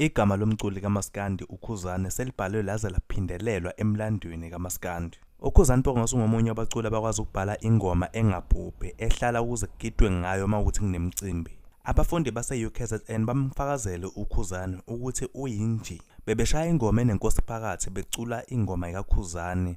Igama lomculi kaMaskandi uKhuzani selibhalwe laze laphindelelwa emlandweni kaMaskandi. uKhuzani Mpungose ungomunye wabaculi abakwazi ukubhala ingoma engabhubhe ehlala ukuze kugidwe ngayo mawukuthi kunemicimbi. Abafundi base-UKZN bamfakazele uKhuzani ukuthi uyinji. Bebeshaya ingoma enenkosi phakathi becula ingoma kaKhuzani.